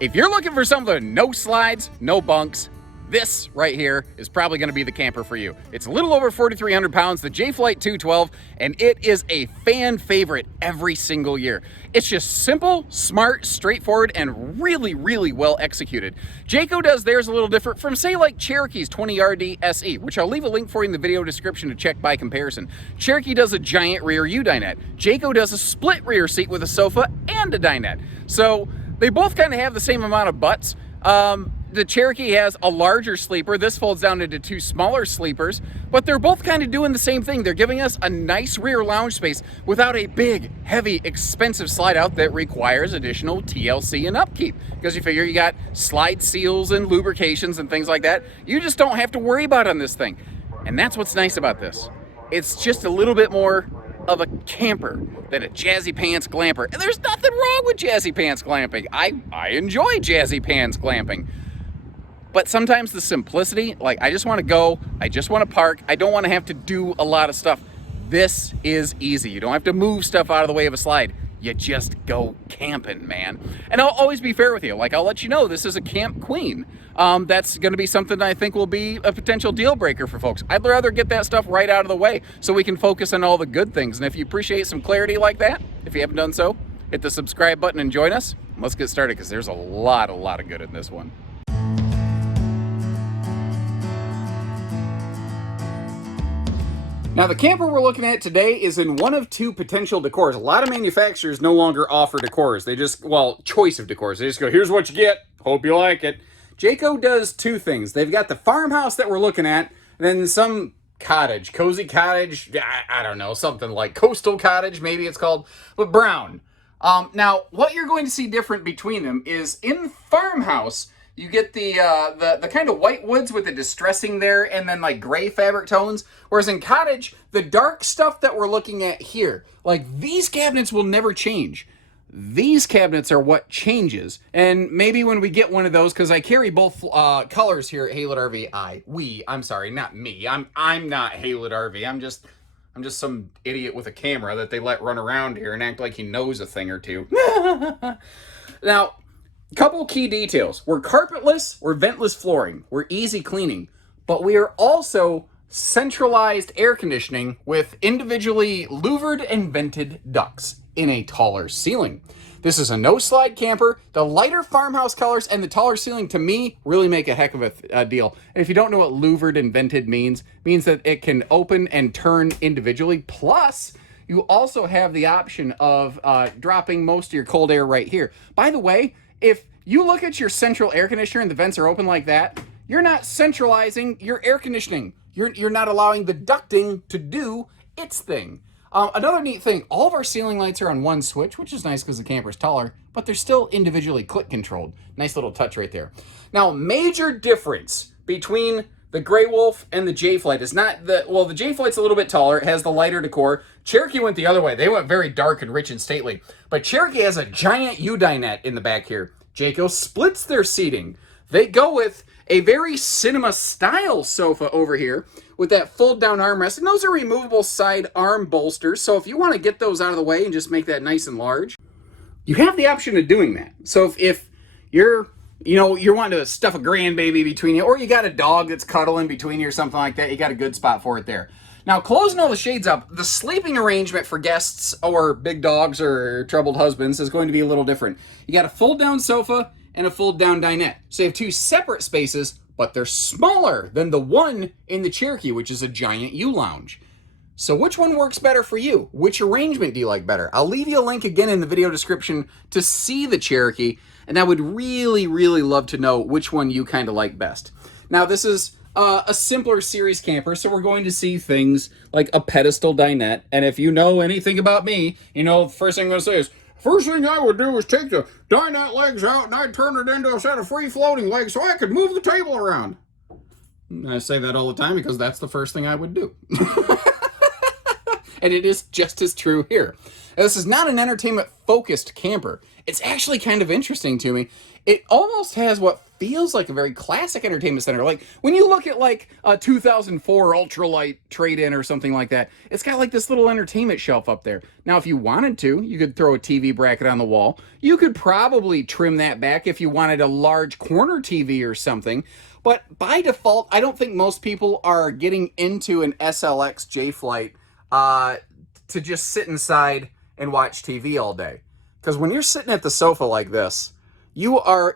If you're looking for something no slides, no bunks, this right here is probably going to be the camper for you. It's a little over 4,300 pounds, the J-Flight 212, and it is a fan favorite every single year. It's just simple, smart, straightforward, and really, really well executed. Jayco does theirs a little different from, say, like Cherokee's 20RD SE, which I'll leave a link for you in the video description to check by comparison. Cherokee does a giant rear U dinette. Jayco does a split rear seat with a sofa and a dinette. So they both kind of have the same amount of butts. The Cherokee has a larger sleeper. This folds down into two smaller sleepers, but they're both kind of doing the same thing. They're giving us a nice rear lounge space without a big, heavy, expensive slide out that requires additional TLC and upkeep. Because you figure you got slide seals and lubrications and things like that. You just don't have to worry about on this thing. And that's what's nice about this. It's just a little bit more of a camper than a jazzy pants glamper. And there's nothing wrong with jazzy pants glamping. I enjoy jazzy pants glamping. But sometimes the simplicity, like I just want to go, I just want to park, I don't want to have to do a lot of stuff. This is easy. You don't have to move stuff out of the way of a slide. You just go camping, man. And I'll always be fair with you. Like, I'll let you know this is a camp queen. That's going to be something that I think will be a potential deal breaker for folks. I'd rather get that stuff right out of the way so we can focus on all the good things. And if you appreciate some clarity like that, if you haven't done so, hit the subscribe button and join us. Let's get started because there's a lot of good in this one. Now, the camper we're looking at today is in one of two potential decors. A lot of manufacturers no longer offer decors. They just, well, choice of decors. They just go, here's what you get. Hope you like it. Jayco does two things. They've got the farmhouse that we're looking at, and then some cottage, cozy cottage, I don't know, something like coastal cottage, maybe it's called, but brown. Now, what you're going to see different between them is in farmhouse, you get the kind of white woods with the distressing there and then like gray fabric tones. Whereas in cottage, the dark stuff that we're looking at here, like these cabinets will never change. These cabinets are what changes. And maybe when we get one of those, because I carry both colors here at Haylett RV. I'm sorry, not me. I'm not Haylett RV. I'm just some idiot with a camera that they let run around here and act like he knows a thing or two. Now, couple key details. We're carpetless, we're ventless flooring, we're easy cleaning, but we are also centralized air conditioning with individually louvered and vented ducts in a taller ceiling. This is a no-slide camper. The lighter farmhouse colors and the taller ceiling, to me, really make a heck of a deal. And if you don't know what louvered and vented means that it can open and turn individually. Plus, you also have the option of dropping most of your cold air right here. By the way, if you look at your central air conditioner and the vents are open like that, you're not centralizing your air conditioning. You're not allowing the ducting to do its thing. Another neat thing, all of our ceiling lights are on one switch, which is nice because the camper's taller, but they're still individually click controlled. Nice little touch right there. Now, major difference between the Grey Wolf and the J-Flight is not the J-Flight's a little bit taller. It has the lighter decor. Cherokee went the other way. They went very dark and rich and stately. But Cherokee has a giant U dinette in the back here. Jayco splits their seating. They go with a very cinema style sofa over here with that fold down armrest. And those are removable side arm bolsters. So if you want to get those out of the way and just make that nice and large, you have the option of doing that. So if you're wanting to stuff a grandbaby between you, or you got a dog that's cuddling between you or something like that, you got a good spot for it there. Now, closing all the shades up, the sleeping arrangement for guests or big dogs or troubled husbands is going to be a little different. You got a fold-down sofa and a fold-down dinette. So you have two separate spaces, but they're smaller than the one in the Cherokee, which is a giant U-lounge. So which one works better for you? Which arrangement do you like better? I'll leave you a link again in the video description to see the Cherokee, and I would really, really love to know which one you kind of like best. Now, this is a simpler series camper, so we're going to see things like a pedestal dinette. And if you know anything about me, you know the first thing I'm going to say is, first thing I would do is take the dinette legs out and I'd turn it into a set of free-floating legs so I could move the table around. And I say that all the time because that's the first thing I would do. And it is just as true here. Now, this is not an entertainment-focused camper. it's actually kind of interesting to me. It almost has what feels like a very classic entertainment center. Like when you look at like a 2004 ultralight trade-in or something like that, it's got like this little entertainment shelf up there. Now, if you wanted to, you could throw a TV bracket on the wall. You could probably trim that back if you wanted a large corner TV or something. But by default, I don't think most people are getting into an SLX J-Flight to just sit inside and watch TV all day. Because when you're sitting at the sofa like this, you're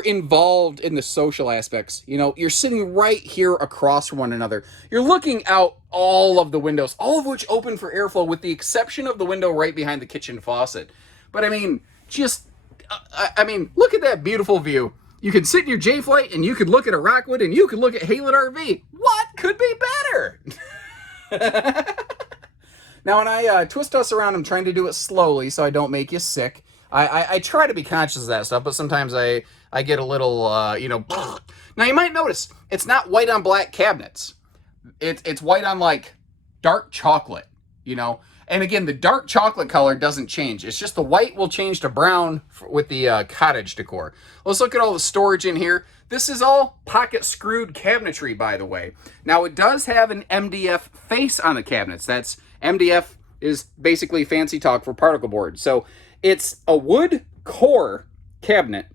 involved in the social aspects. You know, you're sitting right here across from one another. You're looking out all of the windows, all of which open for airflow, with the exception of the window right behind the kitchen faucet. But I mean, look at that beautiful view. You could sit in your J-Flight and you could look at a Rockwood and you could look at Haylett RV. What could be better? Now, when I twist us around, I'm trying to do it slowly so I don't make you sick. I try to be conscious of that stuff, but sometimes I get a little, Now, you might notice, it's not white on black cabinets. It's white on, like, dark chocolate, you know? And again, the dark chocolate color doesn't change. It's just the white will change to brown with the cottage decor. Let's look at all the storage in here. This is all pocket screwed cabinetry, by the way. Now, it does have an MDF face on the cabinets. That's MDF is basically fancy talk for particle board. So it's a wood core cabinet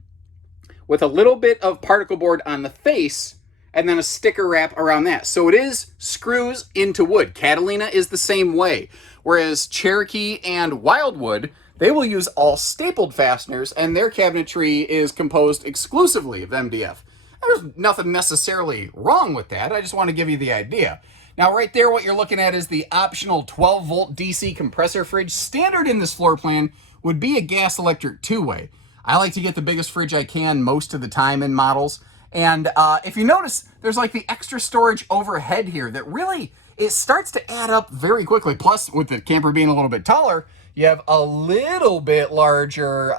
with a little bit of particle board on the face and then a sticker wrap around that. So it is screws into wood. Catalina is the same way. Whereas Cherokee and Wildwood, they will use all stapled fasteners, and their cabinetry is composed exclusively of MDF. There's nothing necessarily wrong with that. I just want to give you the idea. Now, right there, what you're looking at is the optional 12-volt DC compressor fridge. Standard in this floor plan would be a gas-electric two-way. I like to get the biggest fridge I can most of the time in models. And if you notice, there's like the extra storage overhead here that really, it starts to add up very quickly. Plus, with the camper being a little bit taller, you have a little bit larger,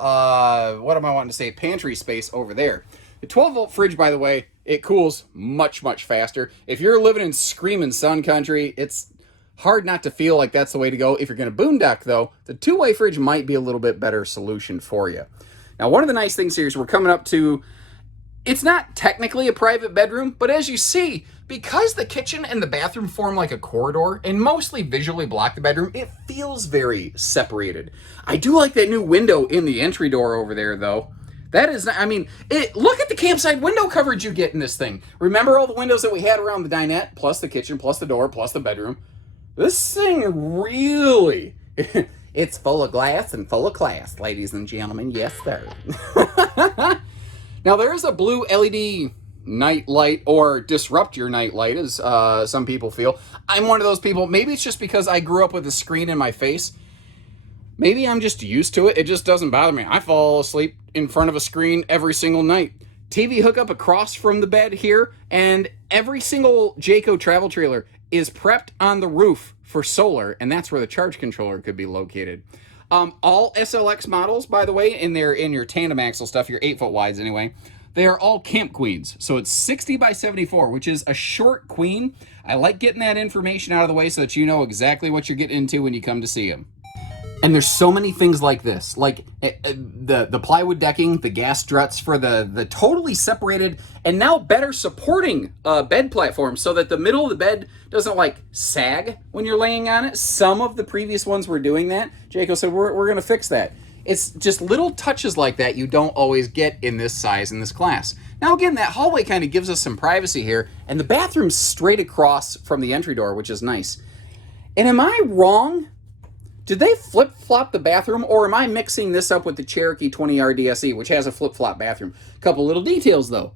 pantry space over there. The 12-volt fridge, by the way, it cools much, much faster. If you're living in screaming sun country, it's hard not to feel like that's the way to go. If you're going to boondock, though, the two-way fridge might be a little bit better solution for you. Now, one of the nice things here is we're coming up to, it's not technically a private bedroom, but as you see, because the kitchen and the bathroom form like a corridor and mostly visually block the bedroom, it feels very separated. I do like that new window in the entry door over there, though. That is, look at the campsite window coverage you get in this thing. Remember all the windows that we had around the dinette, plus the kitchen, plus the door, plus the bedroom? This thing really, it's full of glass and full of class, ladies and gentlemen. Yes, sir. Now, there is a blue LED night light, or disrupt your night light, as some people feel. I'm one of those people. Maybe it's just because I grew up with a screen in my face. Maybe I'm just used to it. It just doesn't bother me. I fall asleep in front of a screen every single night. TV hookup across from the bed here, and every single Jayco travel trailer is prepped on the roof for solar, and that's where the charge controller could be located. All SLX models, by the way, in your tandem axle stuff, your 8-foot wides anyway, they are all camp queens. So it's 60 by 74, which is a short queen. I like getting that information out of the way so that you know exactly what you're getting into when you come to see them. And there's so many things like this, like the plywood decking, the gas struts for the totally separated and now better supporting bed platform so that the middle of the bed doesn't like sag when you're laying on it. Some of the previous ones were doing that. Jayco said, we're going to fix that. It's just little touches like that you don't always get in this size, in this class. Now again, that hallway kind of gives us some privacy here, and the bathroom's straight across from the entry door, which is nice. And am I wrong? Did they flip-flop the bathroom, or am I mixing this up with the Cherokee 20R DSE, which has a flip-flop bathroom? Couple little details, though.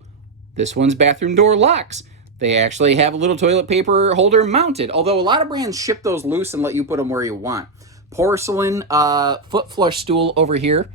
This one's bathroom door locks. They actually have a little toilet paper holder mounted, although a lot of brands ship those loose and let you put them where you want. Porcelain foot flush stool over here.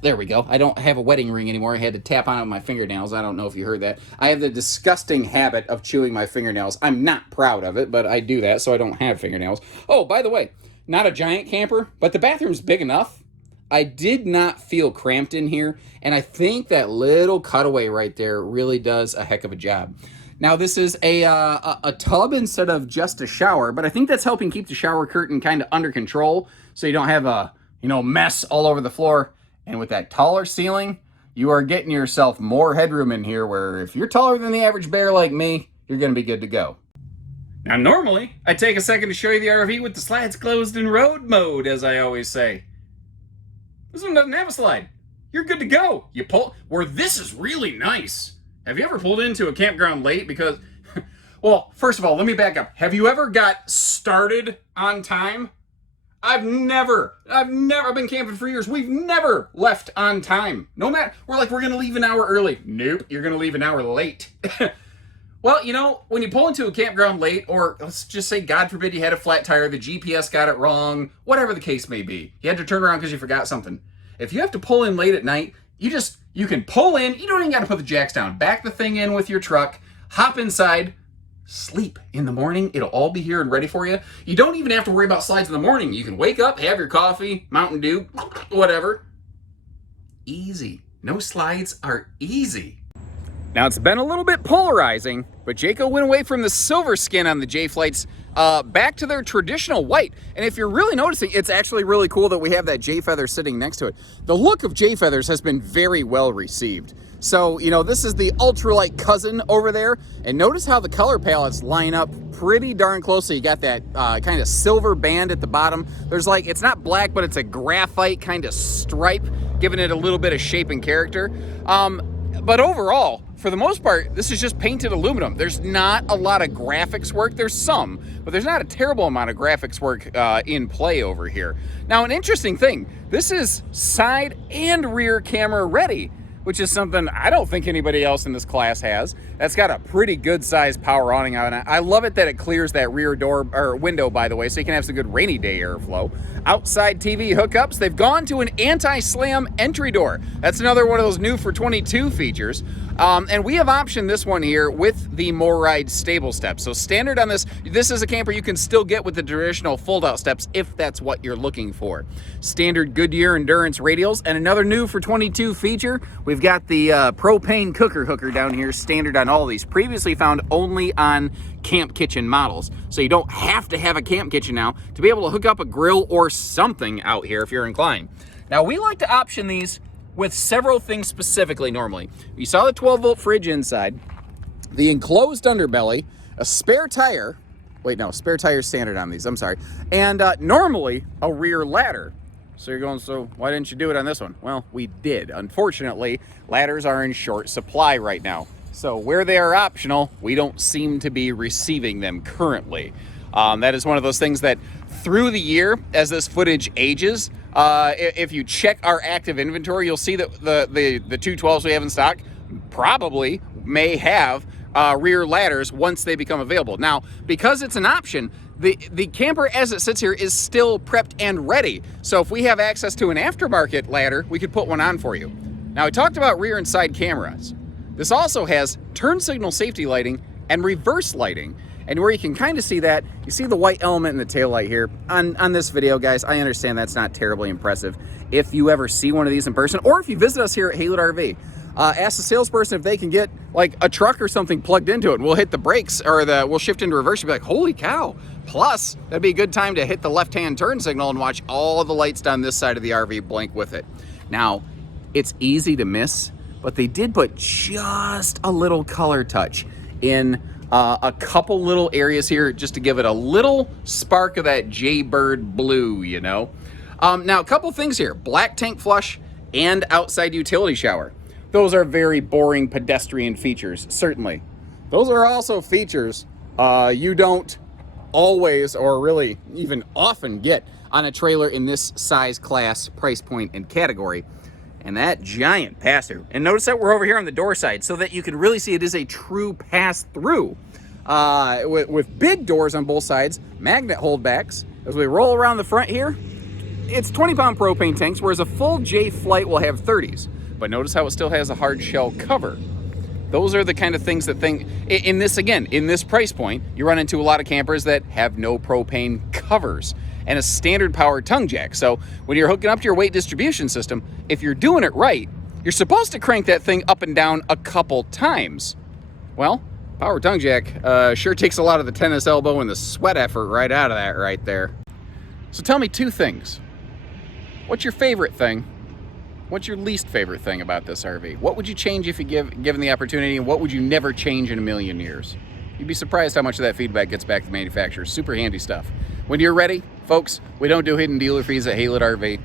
There we go. I don't have a wedding ring anymore. I had to tap on it with my fingernails. I don't know if you heard that. I have the disgusting habit of chewing my fingernails. I'm not proud of it, but I do that so I don't have fingernails. Oh, by the way, not a giant camper, but the bathroom's big enough. I did not feel cramped in here, and I think that little cutaway right there really does a heck of a job. Now, this is a tub instead of just a shower, but I think that's helping keep the shower curtain kind of under control so you don't have a mess all over the floor. And with that taller ceiling, you are getting yourself more headroom in here where if you're taller than the average bear like me, you're going to be good to go. Now, normally, I take a second to show you the RV with the slides closed in road mode, as I always say. This one doesn't have a slide. You're good to go. You pull, where this is really nice. Have you ever pulled into a campground late because, well, first of all, let me back up. Have you ever got started on time? I've been camping for years. We've never left on time. No matter, we're going to leave an hour early. Nope, you're going to leave an hour late. Well, when you pull into a campground late, or let's just say, God forbid, you had a flat tire, the GPS got it wrong, whatever the case may be. You had to turn around because you forgot something. If you have to pull in late at night, you can pull in, you don't even got to put the jacks down. Back the thing in with your truck, hop inside, sleep. In the morning, it'll all be here and ready for you. You don't even have to worry about slides in the morning. You can wake up, have your coffee, Mountain Dew, whatever. Easy. No slides are easy. Now, it's been a little bit polarizing, but Jayco went away from the silver skin on the J-Flights back to their traditional white. And if you're really noticing, it's actually really cool that we have that J-Feather sitting next to it. The look of J-Feathers has been very well received. So, this is the ultralight cousin over there. And notice how the color palettes line up pretty darn closely. You got that kind of silver band at the bottom. There's it's not black, but it's a graphite kind of stripe, giving it a little bit of shape and character. But overall, for the most part, this is just painted aluminum. There's not a lot of graphics work. There's some, but there's not a terrible amount of graphics work in play over here. Now, an interesting thing, this is side and rear camera ready, which is something I don't think anybody else in this class has. That's got a pretty good sized power awning on it. I love it that it clears that rear door or window, by the way, so you can have some good rainy day airflow. Outside TV hookups, they've gone to an anti-slam entry door. That's another one of those new for 22 features. And we have optioned this one here with the MORryde stable steps. So standard on this is a camper you can still get with the traditional fold-out steps if that's what you're looking for. Standard Goodyear Endurance radials, and another new for 22 feature, we've got the propane cooker hooker down here, standard on all of these. Previously found only on camp kitchen models. So you don't have to have a camp kitchen now to be able to hook up a grill or something out here if you're inclined. Now, we like to option these with several things specifically normally. You saw the 12-volt fridge inside, the enclosed underbelly, a spare tire. Wait, no, spare tire standard on these, I'm sorry. And normally a rear ladder. So you're going, so why didn't you do it on this one? Well, we did. Unfortunately, ladders are in short supply right now. So where they are optional, we don't seem to be receiving them currently. That is one of those things that through the year, as this footage ages, if you check our active inventory, you'll see that the 212s we have in stock probably may have rear ladders once they become available. Now, because it's an option, the camper as it sits here is still prepped and ready. So if we have access to an aftermarket ladder, we could put one on for you. Now, we talked about rear and side cameras. This also has turn signal safety lighting and reverse lighting. And where you can kind of see that, you see the white element in the taillight here. On this video, guys, I understand that's not terribly impressive. If you ever see one of these in person, or if you visit us here at Haylett RV, ask the salesperson if they can get like a truck or something plugged into it, and we'll hit the brakes, or we'll shift into reverse. You'll be like, holy cow. Plus, that'd be a good time to hit the left-hand turn signal and watch all of the lights down this side of the RV blink with it. Now, it's easy to miss, but they did put just a little color touch in a couple little areas here just to give it a little spark of that Jaybird blue, Now, a couple things here. Black tank flush and outside utility shower. Those are very boring pedestrian features, certainly. Those are also features you don't always or really even often get on a trailer in this size, class, price point, and category. And that giant pass-through. And notice that we're over here on the door side so that you can really see it is a true pass-through. With big doors on both sides, magnet holdbacks. As we roll around the front here, it's 20-pound propane tanks, whereas a full J Flight will have 30s. But notice how it still has a hard shell cover. Those are the kind of things that in this price point, you run into a lot of campers that have no propane covers and a standard power tongue jack. So when you're hooking up to your weight distribution system, if you're doing it right, you're supposed to crank that thing up and down a couple times. Well, power tongue jack sure takes a lot of the tennis elbow and the sweat effort right out of that right there. So tell me two things. What's your favorite thing? What's your least favorite thing about this RV? What would you change if you given the opportunity, and what would you never change in a million years? You'd be surprised how much of that feedback gets back to the manufacturer. Super handy stuff. When you're ready, folks, we don't do hidden dealer fees at Haylett RV.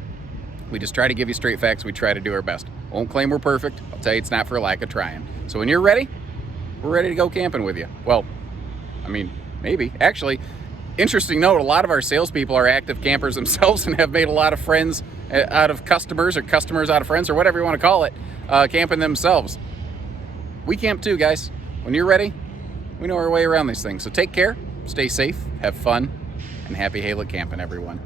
We just try to give you straight facts. We try to do our best. Won't claim we're perfect. I'll tell you it's not for lack of trying. So when you're ready, we're ready to go camping with you. Well, I mean, maybe. Actually, interesting note, a lot of our salespeople are active campers themselves and have made a lot of friends out of customers, or customers out of friends, or whatever you want to call it, camping themselves. We camp too, guys. When you're ready, we know our way around these things. So take care, stay safe, have fun, and happy Haylett camping, everyone.